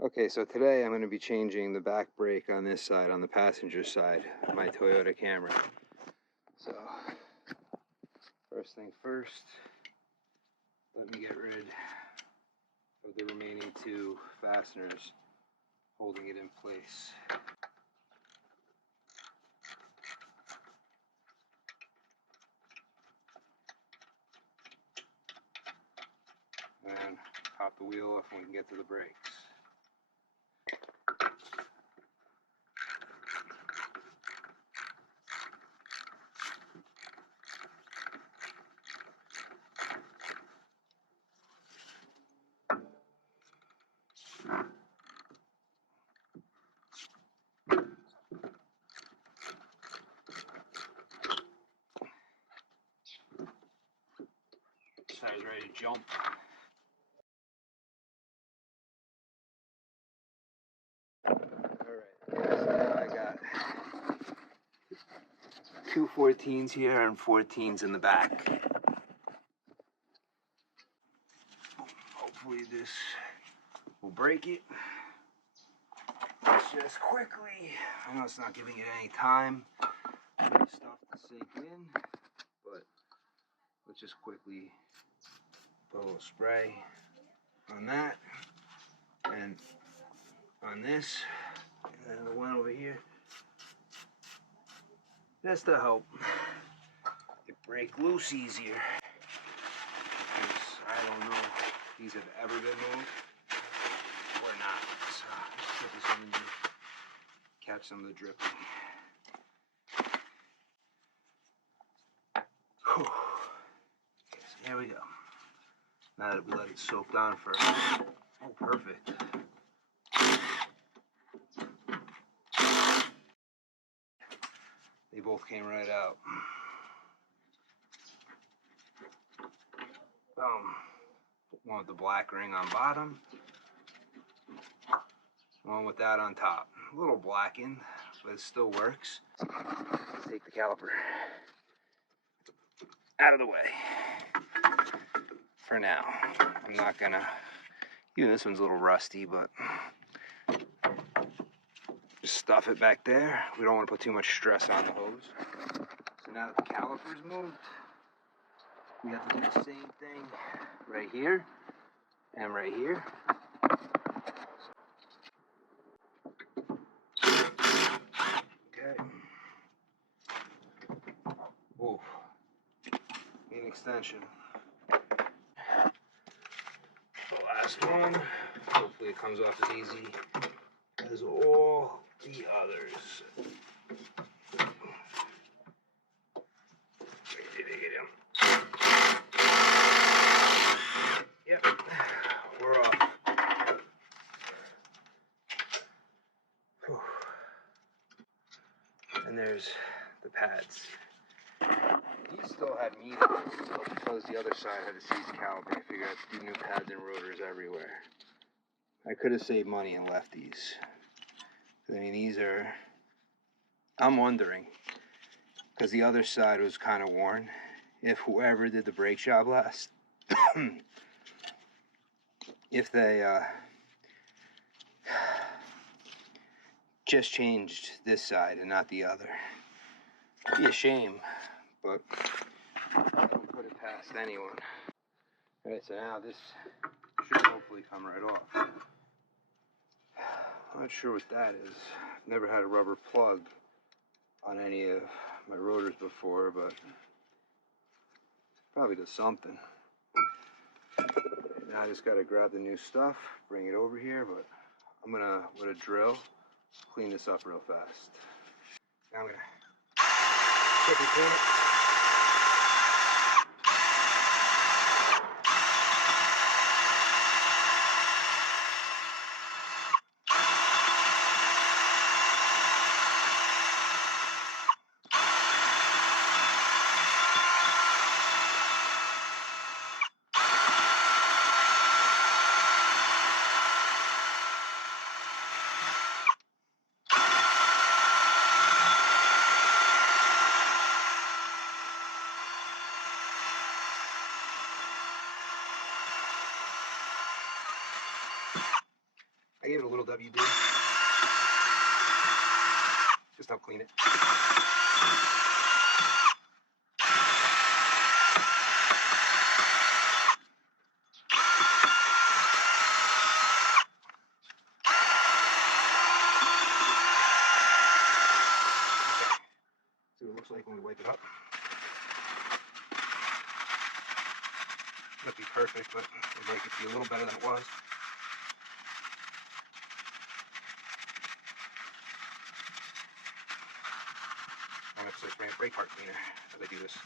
Okay, so today I'm going to be changing the back brake on this side, on the passenger side of my Toyota Camry. So, first thing first, let me get rid of the remaining two fasteners holding it in place. And pop the wheel off and we can get to the brakes. This side's ready to jump. Alright, so now I got two 14s here and 14s in the back. Hopefully this will break it. Let's just quickly, I know it's not giving it any time for the stuff to sink in, but let's just quickly put a little spray on that and on this, and then the one over here, just to help it break loose easier. I don't know if these have ever been moved or not, so let's put this in and catch some of the dripping. Whew. Okay, so here we go. Now that we let it soak down for, oh, perfect. They both came right out. One with the black ring on bottom, one with that on top. A little blackened, but it still works. Let's take the caliper out of the way for now. I'm not gonna, even this one's a little rusty, but just stuff it back there. We don't want to put too much stress on the hose. So now that the caliper's moved, we have to do the same thing right here and right here. Okay. Oof. Need an extension. The last one. Hopefully it comes off as easy as all the others. Yep, we're off. Whew. And there's the pads. These still had meat on them, so because the other side had a seized caliper, I figured I'd do new pads and rotors everywhere. I could have saved money and left these. I mean, these are, I'm wondering, because the other side was kind of worn, if whoever did the brake job last, if they just changed this side and not the other. It'd be a shame, but I don't put it past anyone. Alright, so now this should hopefully come right off. I'm not sure what that is. I've never had a rubber plug on any of my rotors before, but probably does something. Now I just gotta grab the new stuff, bring it over here, but I'm gonna, with a drill, clean this up real fast. Now I'm gonna quickly clean it. I gave it a little WD. Just help clean it. See what it looks like when we wipe it up. It won't be perfect, but it'll make it be a little better than it was. I'm going to spray a brake part cleaner as I do this.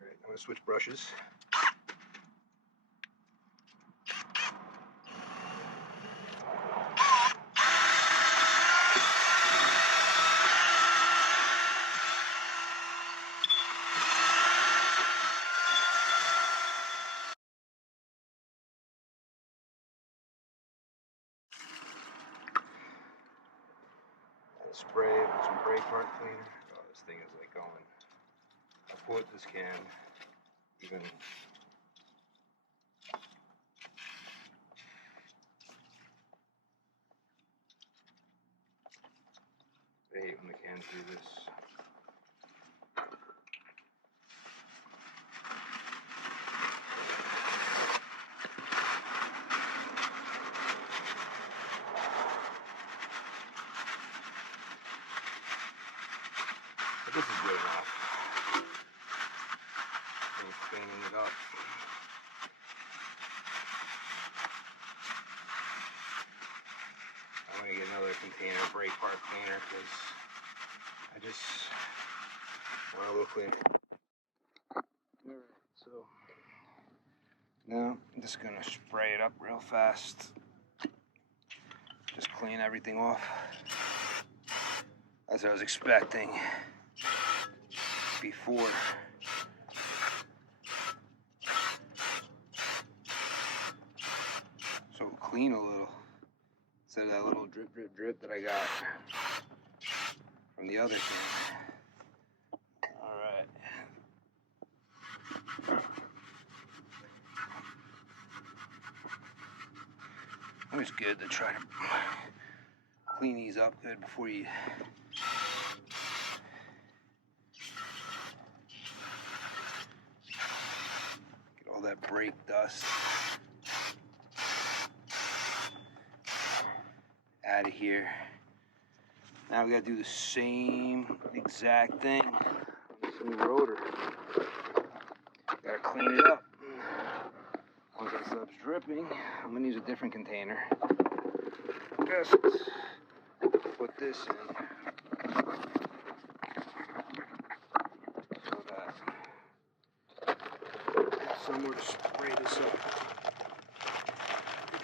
Alright, I'm going to switch brushes. Spray it with some brake part cleaner. Oh, this thing is like going. I put this can even. I hate when the cans do this. But this is good enough. I'm cleaning it up. I'm going to get another container of brake part cleaner because I just want a little cleaner. Alright, so now I'm just going to spray it up real fast. Just clean everything off. As I was expecting before. So clean a little. Instead of that little drip, drip, drip that I got from the other can. Alright. Always good to try to clean these up good before you get all that brake dust out of here. Now we gotta do the same exact thing on this new rotor. Gotta clean it up. Once that stuff's dripping, I'm gonna use a different container. Just put this in so that I have somewhere to spray this up.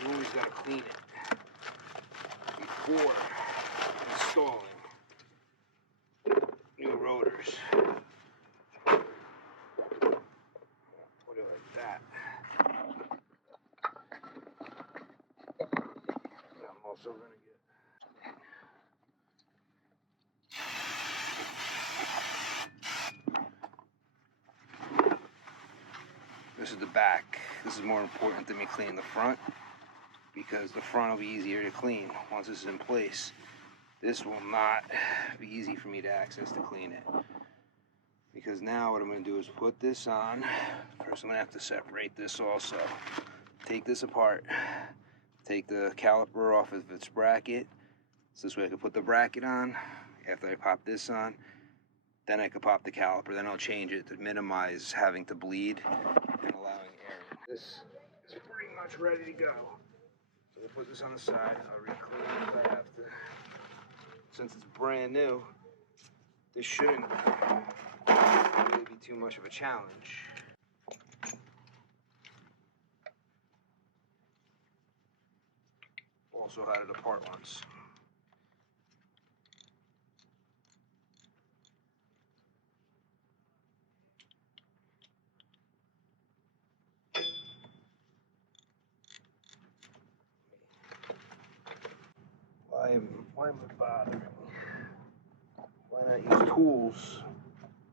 You always gotta clean it before installing new rotors. Put it like that. I'm also going to get this is the back. This is more important than me cleaning the front because the front will be easier to clean once this is in place. This will not be easy for me to access to clean it. Because now what I'm going to do is put this on. First I'm going to have to separate this also. Take this apart. Take the caliper off of its bracket. So this way I can put the bracket on. After I pop this on, then I can pop the caliper. Then I'll change it to minimize having to bleed and allowing air. This is pretty much ready to go. So we'll put this on the side. I'll re-clean it if I have to. Since it's brand new, this shouldn't really be too much of a challenge. Also had it apart once. Why am I bothering? Why not use tools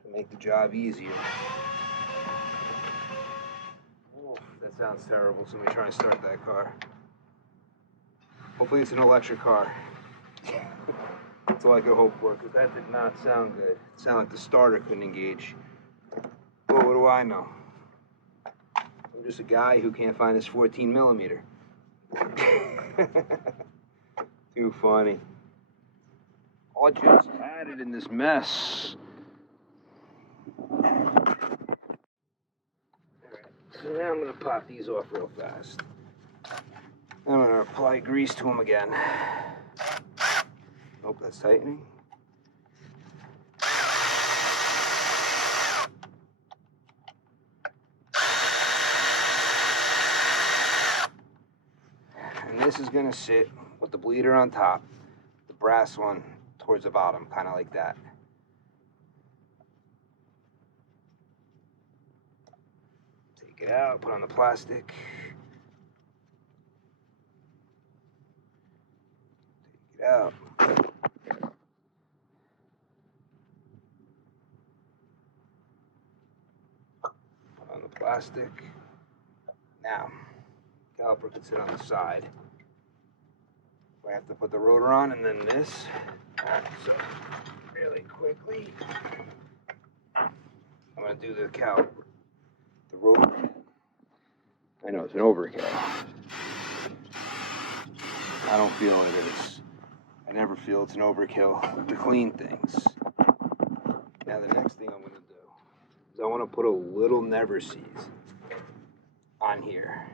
to make the job easier? Oh, that's sounds terrible. Somebody trying to start that car. Hopefully it's an electric car. That's all I could hope for, because that did not sound good. It sounded like the starter couldn't engage. Well, what do I know? I'm just a guy who can't find his 14 millimeter. Too funny. All just added in this mess. So now I'm gonna pop these off real fast. I'm gonna apply grease to them again. Hope that's tightening. And this is gonna sit with the bleeder on top, the brass one towards the bottom, kind of like that. Take it out, put on the plastic. Take it out. Put on the plastic. Now, caliper can sit on the side. I have to put the rotor on and then this. So, really quickly, I'm gonna do the caliper, the rotor. I know it's an overkill. I don't feel it is. I never feel it's an overkill to clean things. Now the next thing I'm gonna do is I wanna put a little never seize on here.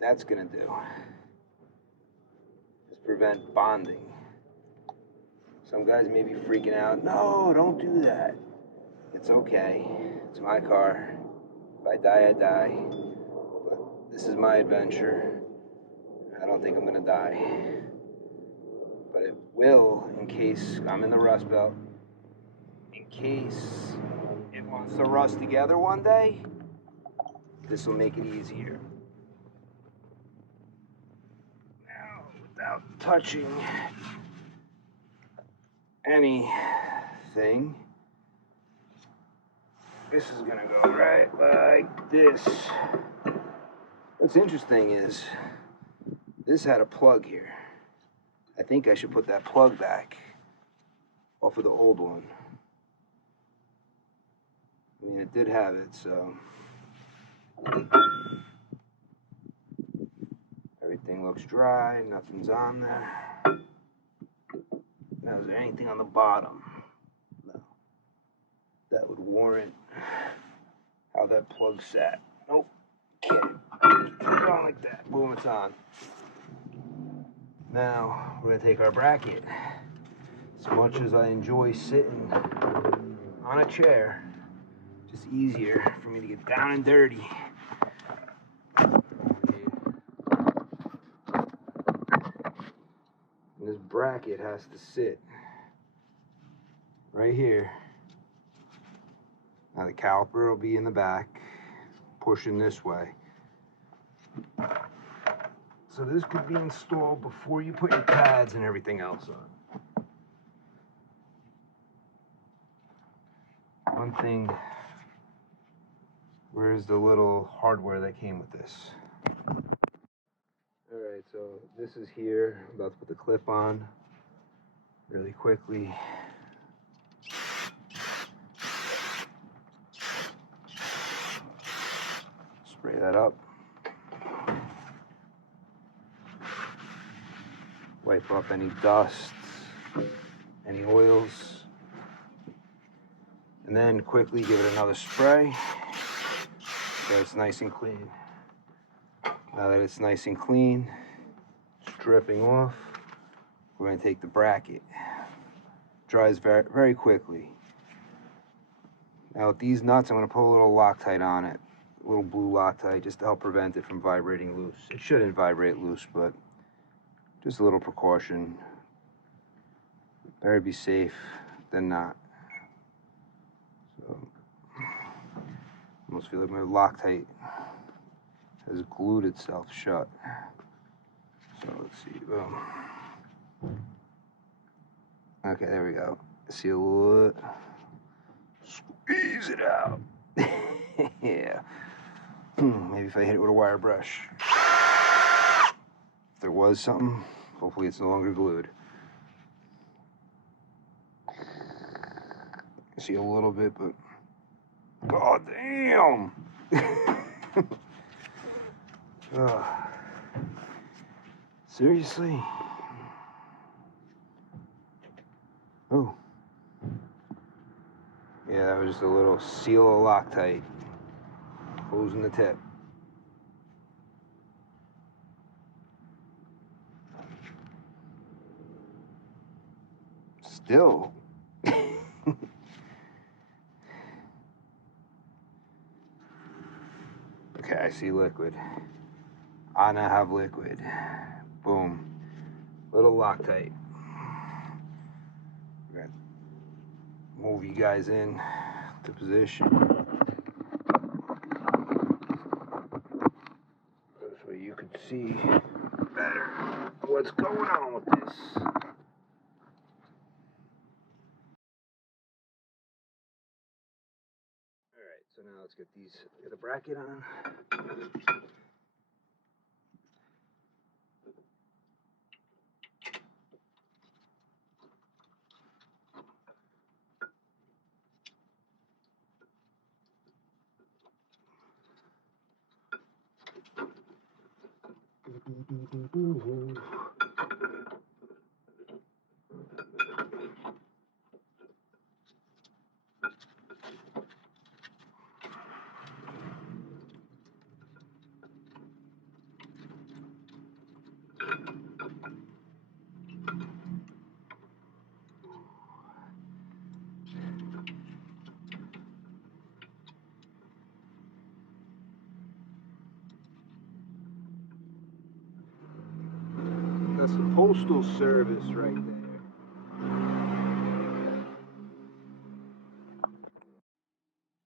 That's gonna do is prevent bonding. Some guys may be freaking out. No, don't do that. It's okay. It's my car. If I die, I die. But this is my adventure. I don't think I'm gonna die. But it will, in case I'm in the Rust Belt, in case it wants to rust together one day, this will make it easier. Now, without touching anything, this is gonna go right like this. What's interesting is this had a plug here. I think I should put that plug back off of the old one. I mean, it did have it, so everything looks dry, nothing's on there. Now, is there anything on the bottom? No. That would warrant how that plug sat. Nope. Okay. Turn it on like that. Boom, it's on. Now, we're gonna take our bracket. As much as I enjoy sitting on a chair, just easier for me to get down and dirty. And this bracket has to sit right here. Now the caliper will be in the back, pushing this way. So this could be installed before you put your pads and everything else on. One thing, where's the little hardware that came with this? Alright, so this is here. I'm about to put the clip on really quickly. Spray that up. Wipe up any dust, any oils, and then quickly give it another spray so it's nice and clean. Now that it's nice and clean, stripping off, we're going to take the bracket. Dries very, very quickly. Now with these nuts, I'm going to put a little Loctite on it, a little blue Loctite, just to help prevent it from vibrating loose. It shouldn't vibrate loose, but just a little precaution. Better be safe than not. So, almost feel like my Loctite has glued itself shut. So let's see. Boom. Okay, there we go. Seal it. Squeeze it out. Yeah. Maybe if I hit it with a wire brush. If there was something, hopefully it's no longer glued. I see a little bit, but god damn! Seriously? Oh. Yeah, that was just a little seal of Loctite. Closing the tip. Still. Okay, I see liquid. I now have liquid. Boom. Little Loctite. We're gonna move you guys in to position. So you can see better what's going on with this. Alright, so now let's get the bracket on. That's the postal service right there.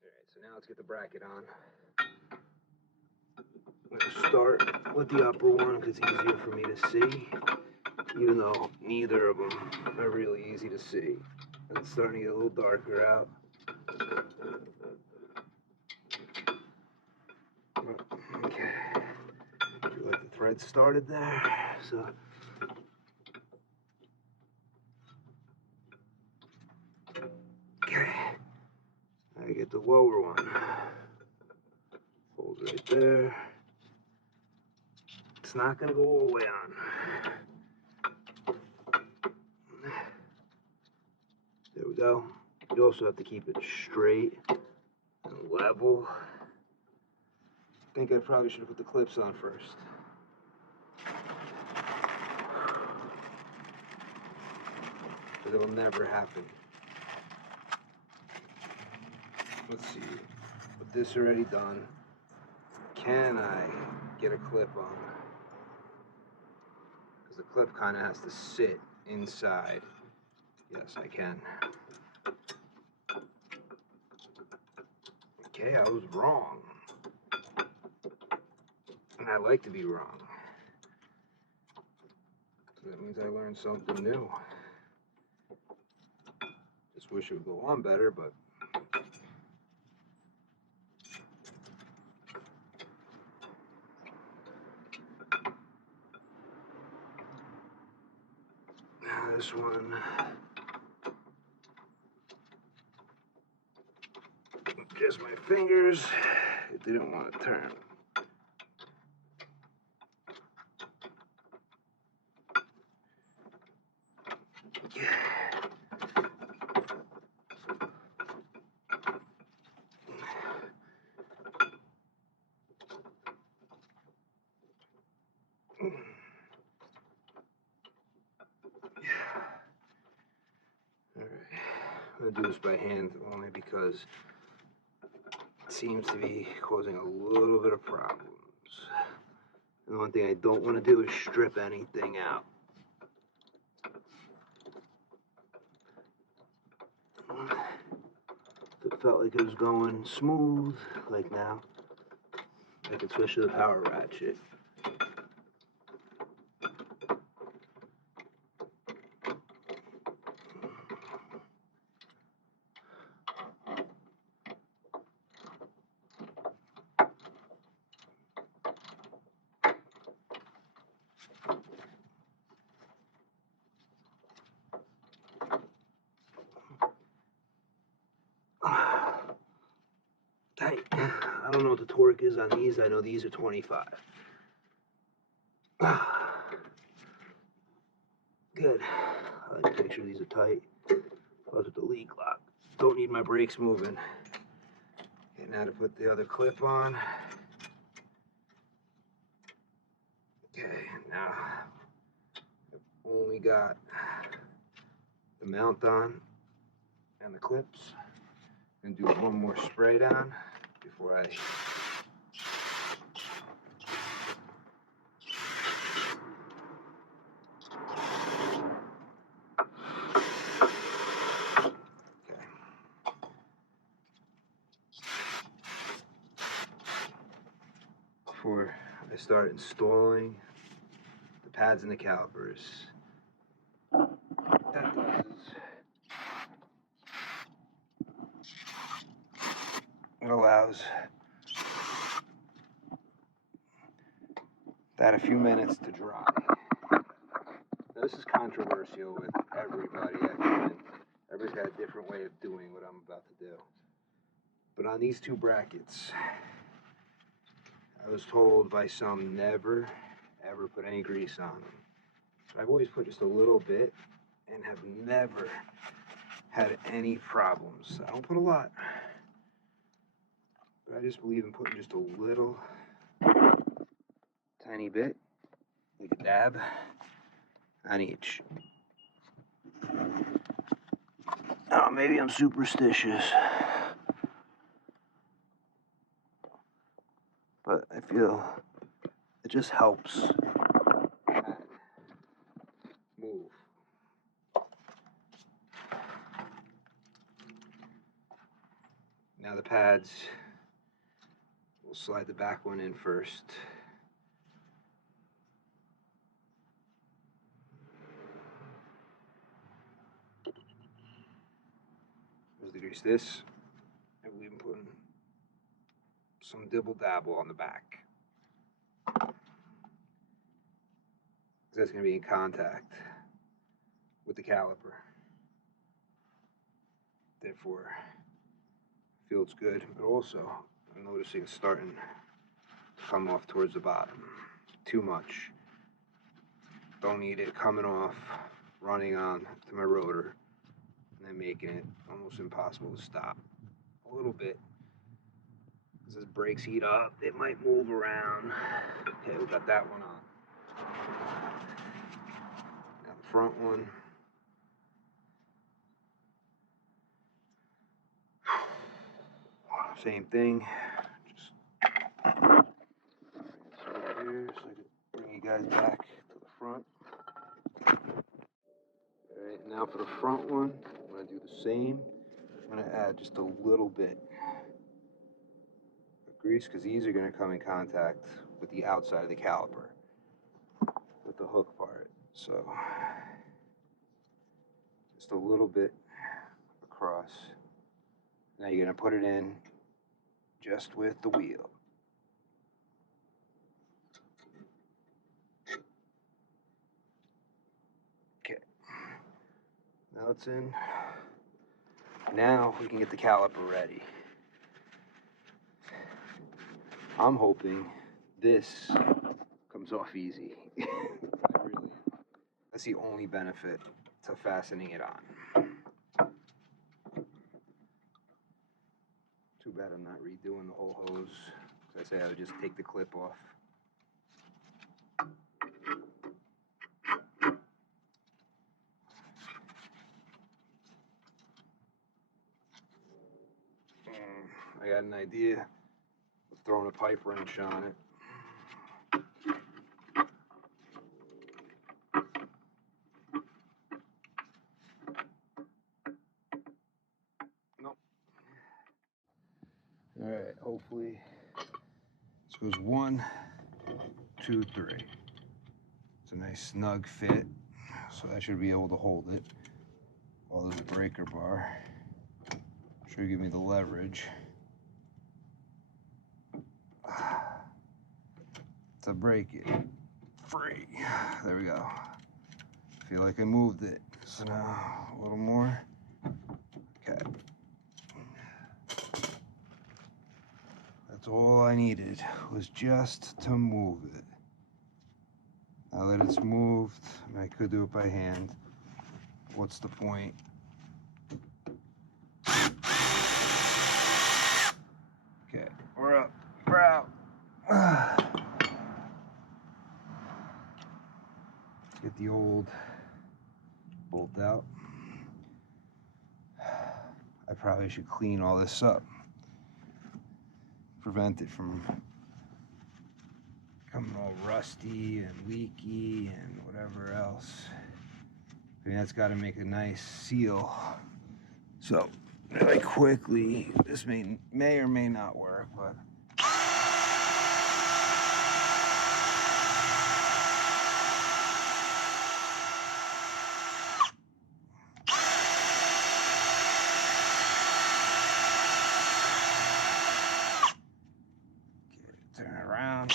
Alright, so now let's get the bracket on. I'm going to start with the upper one because it's easier for me to see, even though neither of them are really easy to see. And it's starting to get a little darker out. Okay. I feel like the thread started there, so. Okay. I get the lower one. Hold right there. It's not going to go all the way on. There we go. You also have to keep it straight and level. I think I probably should have put the clips on first. But it'll never happen. Let's see. With this already done, can I get a clip on? Because the clip kind of has to sit inside. Yes, I can. Okay, I was wrong. And I like to be wrong. So that means I learned something new. Just wish it would go on better, but this one, just my fingers, it didn't want to turn. I'm going to do this by hand only because it seems to be causing a little bit of problems. And the one thing I don't want to do is strip anything out. If it felt like it was going smooth, like now, I could switch to the power ratchet. tight. I don't know what the torque is on these. I know these are 25. Good. I like to make sure these are tight. Plus with the lead lock. Don't need my brakes moving. Okay, now to put the other clip on. Okay, now I've only got the mount on and the clips. And do one more spray down before I before I start installing the pads and the calipers. What that does is it allows that a few minutes to dry. Now, this is controversial with everybody. I find everybody's got a different way of doing what I'm about to do. But on these two brackets, I was told by some never ever put any grease on them. But I've always put just a little bit and have never had any problems. I don't put a lot, but I just believe in putting just a little tiny bit, like a dab, on each. Oh, maybe I'm superstitious, but I feel it just helps move. Now the pads, we'll slide the back one in first. There's the grease. This, I believe in putting some dibble dabble on the back. That's going to be in contact with the caliper. Therefore, feels good, but also I'm noticing it's starting to come off towards the bottom. Too much. Don't need it coming off, running on to my rotor, and then making it almost impossible to stop. A little bit. As this brakes heat up, it might move around. Okay, we got that one on. Now the front one. Same thing. Just here so I can bring you guys back to the front. Alright, now for the front one, I'm going to do the same. I'm going to add just a little bit of grease because these are going to come in contact with the outside of the caliper, with the hook part. So, just a little bit across. Now you're going to put it in just with the wheel. Okay. Now it's in. Now we can get the caliper ready. I'm hoping this comes off easy. I really am. That's the only benefit to fastening it on. Too bad I'm not redoing the whole hose. As I say, I would just take the clip off. I got an idea of throwing a pipe wrench on it. Nope. Alright, hopefully this goes 1, 2, 3. It's a nice snug fit, so that should be able to hold it. While there's a breaker bar, should give me the leverage to break it free. There we go. Feel like I moved it. So now a little more. Okay. That's all I needed, was just to move it. Now that it's moved, I could do it by hand. What's the point? Okay, we're up, we're out. Get the old bolt out. I probably should clean all this up. Prevent it from becoming all rusty and leaky and whatever else. I mean, that's got to make a nice seal. So, really quickly, this may or may not work, but turn it around.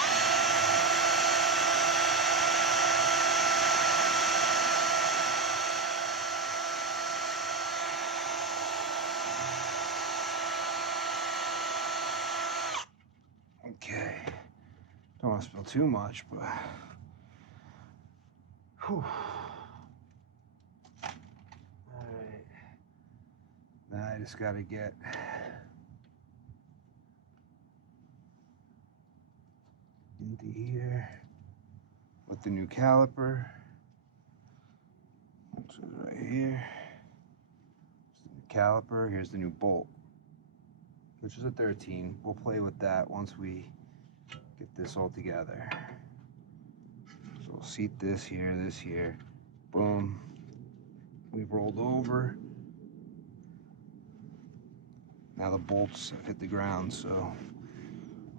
Okay, don't want to spill too much, but whew. All right, now I just got to get into here with the new caliper. This is right here. The caliper. Here's the new bolt, which is a 13. We'll play with that once we get this all together. So we'll seat this here. Boom. We've rolled over. Now the bolts have hit the ground, so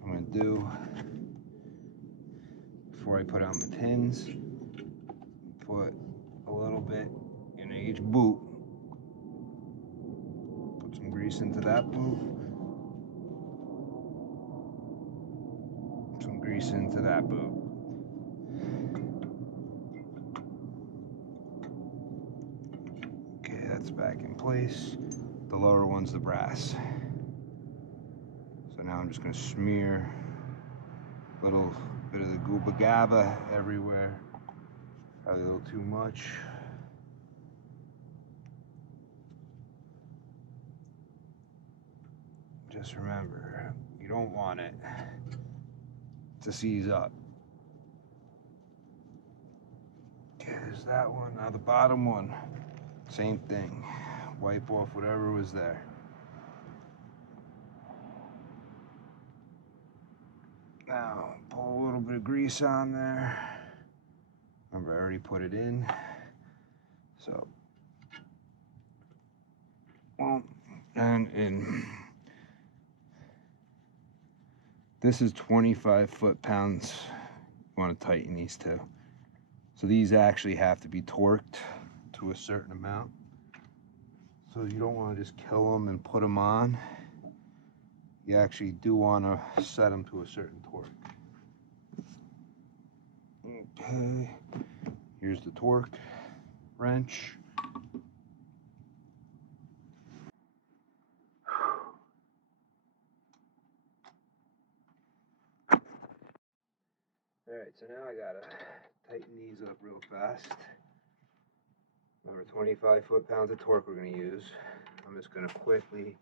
what I'm gonna do, before I put on the pins, put a little bit in each boot. Put some grease into that boot. Some grease into that boot. Okay, that's back in place. The lower one's the brass. So now I'm just gonna smear a little bit of the gooba gaba everywhere. Probably a little too much. Just remember, you don't want it to seize up. Okay, there's that one. Now the bottom one, same thing. Wipe off whatever was there. Now, pull a little bit of grease on there. Remember, I already put it in. So, and this is 25 foot-pounds. You want to tighten these two. So these actually have to be torqued to a certain amount. So you don't want to just kill them and put them on. You actually do want to set them to a certain torque. Okay, here's the torque wrench. Alright, so now I gotta tighten these up real fast. Remember, 25 foot-pounds of torque we're gonna use. I'm just gonna quickly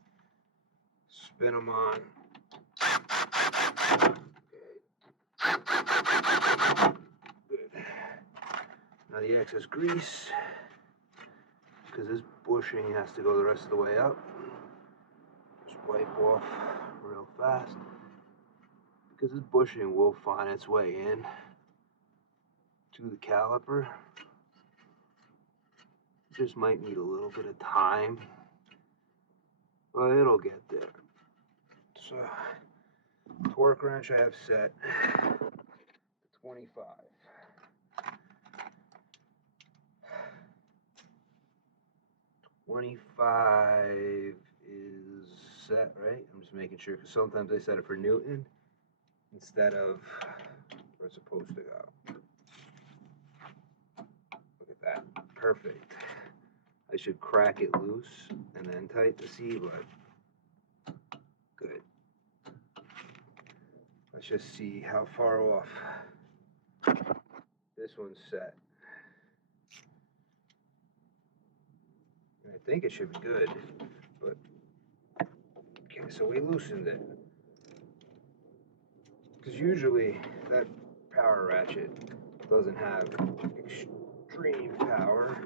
spin them on. Good. Now the excess grease, because this bushing has to go the rest of the way up. Just wipe off real fast, because this bushing will find its way in to the caliper. Just might need a little bit of time, but it'll get there. So, torque wrench I have set to 25. 25 is set, right? I'm just making sure, because sometimes I set it for Newton instead of where it's supposed to go. Look at that. Perfect. I should crack it loose and then tight to see, but good. let's just see how far off this one's set. I think it should be good, but okay, so we loosened it. Because usually that power ratchet doesn't have extreme power.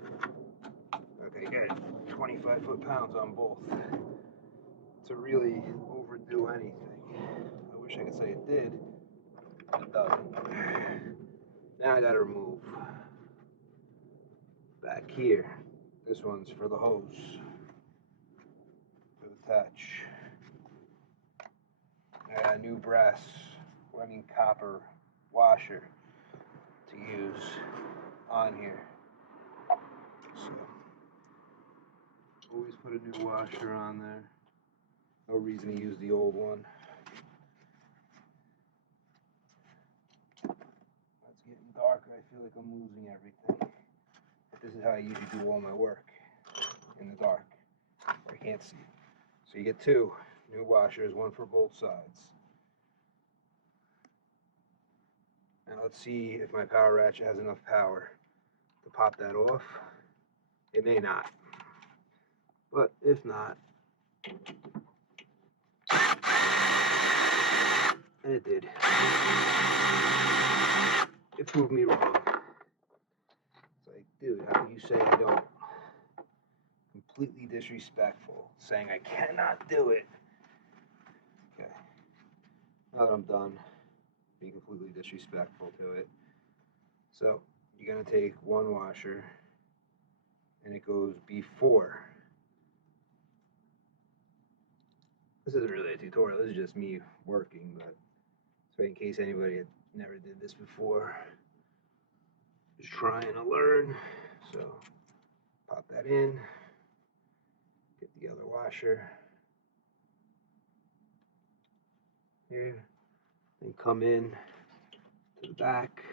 Okay, good. 25 foot-pounds on both. To really overdo anything. I wish I could say it did, but it doesn't. Now I gotta remove. Back here, this one's for the hose to attach. I got a new brass, copper washer to use on here. So, always put a new washer on there. No reason to use the old one. It's getting darker. I feel like I'm losing everything. But this is how I usually do all my work, in the dark, where I can't see. So you get two new washers, one for both sides. Now let's see if my power ratchet has enough power to pop that off. It may not, but if not, and it did. It proved me wrong. It's like, dude, how can you say I don't? Completely disrespectful, saying I cannot do it. Okay, now that I'm done being completely disrespectful to it, so you're gonna take one washer and it goes before. This isn't really a tutorial, this is just me working, but so in case anybody had never did this before, just trying to learn. So pop that in, get the other washer here, and come in to the back.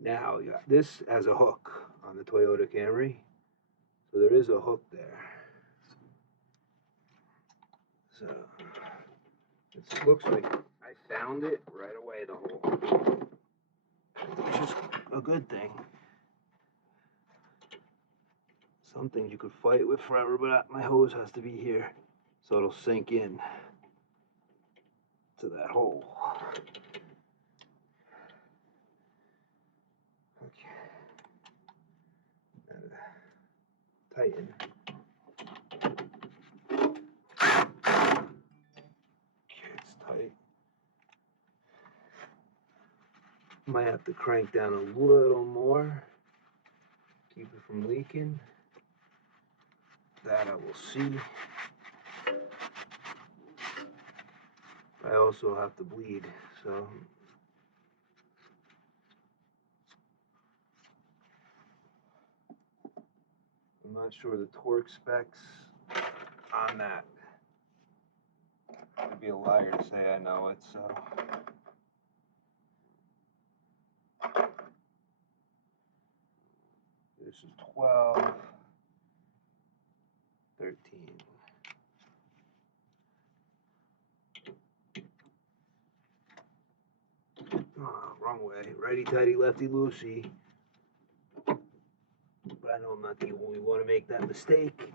Now this has a hook on the Toyota Camry, so there is a hook there. So it looks like I found it right away, the hole, which is a good thing. Some things you could fight with forever, but my hose has to be here so it'll sink in to that hole. Okay. And tighten. Okay, it's tight. Might have to crank down a little more, keep it from leaking. That I will see. I also have to bleed, so I'm not sure the torque specs on that. I'd be a liar to say I know it, so this is 12, 13. Oh, wrong way. Righty tighty, lefty loosey. But I know I'm not the only one to make that mistake. And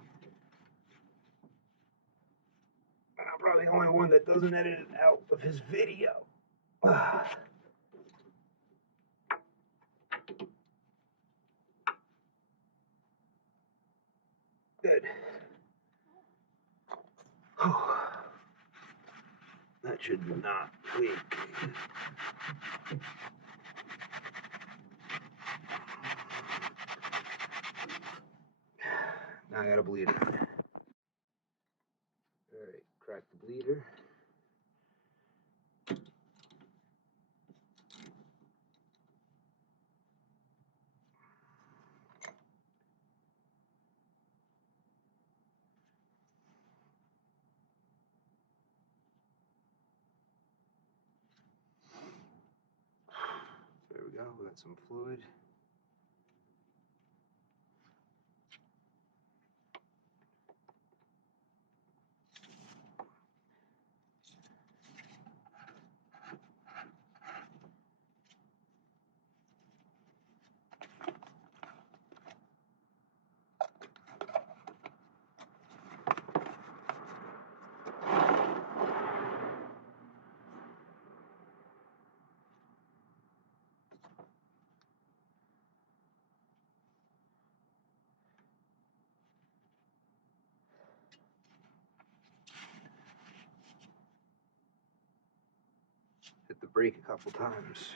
I'm probably the only one that doesn't edit it out of his video. Good. That should not leak. Now I gotta bleed it. Alright, crack the bleeder. There we go, we got some fluid. Hit the brake a couple times.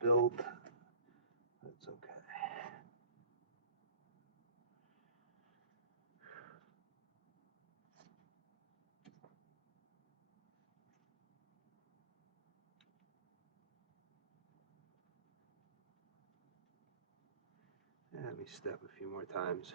Spilled. That's okay. Let me step a few more times.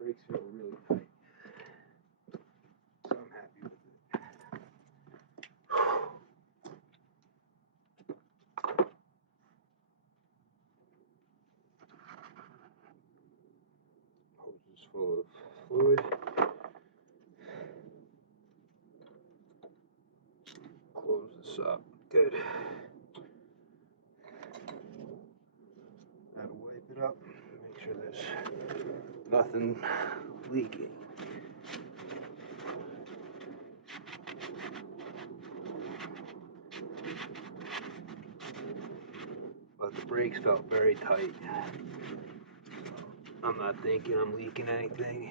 Brakes feel really tight, so I'm happy with it. Hose is full of fluid. Close this up. Good. Now to wipe it up, make sure there's nothing leaking. But the brakes felt very tight. I'm not thinking I'm leaking anything.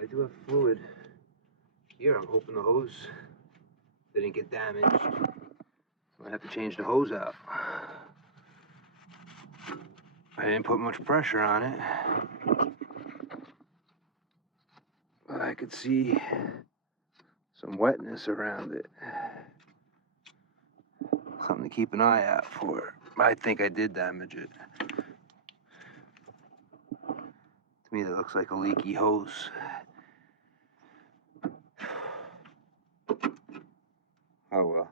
I do have fluid here. I'm hoping the hose didn't get damaged. I have to change the hose out. I didn't put much pressure on it, but I could see some wetness around it. Something to keep an eye out for. I think I did damage it. To me, that looks like a leaky hose. Oh well.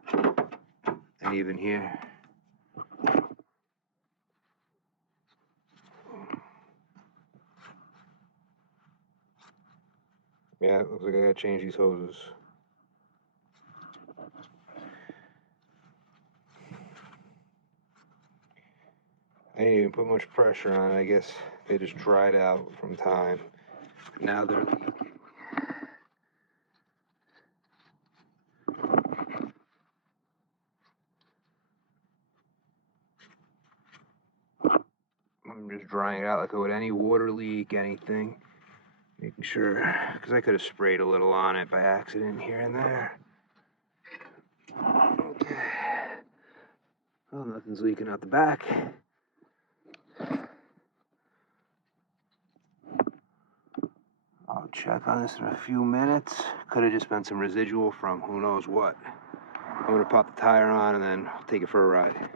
And even here. Yeah, it looks like I gotta change these hoses. I didn't even put much pressure on it. I guess they just dried out from time. Now they're leaking. I'm just drying it out like I would any water leak, anything. Making sure, because I could have sprayed a little on it by accident here and there. Okay. Well, nothing's leaking out the back. I'll check on this in a few minutes. Could have just been some residual from who knows what. I'm gonna pop the tire on and then take it for a ride.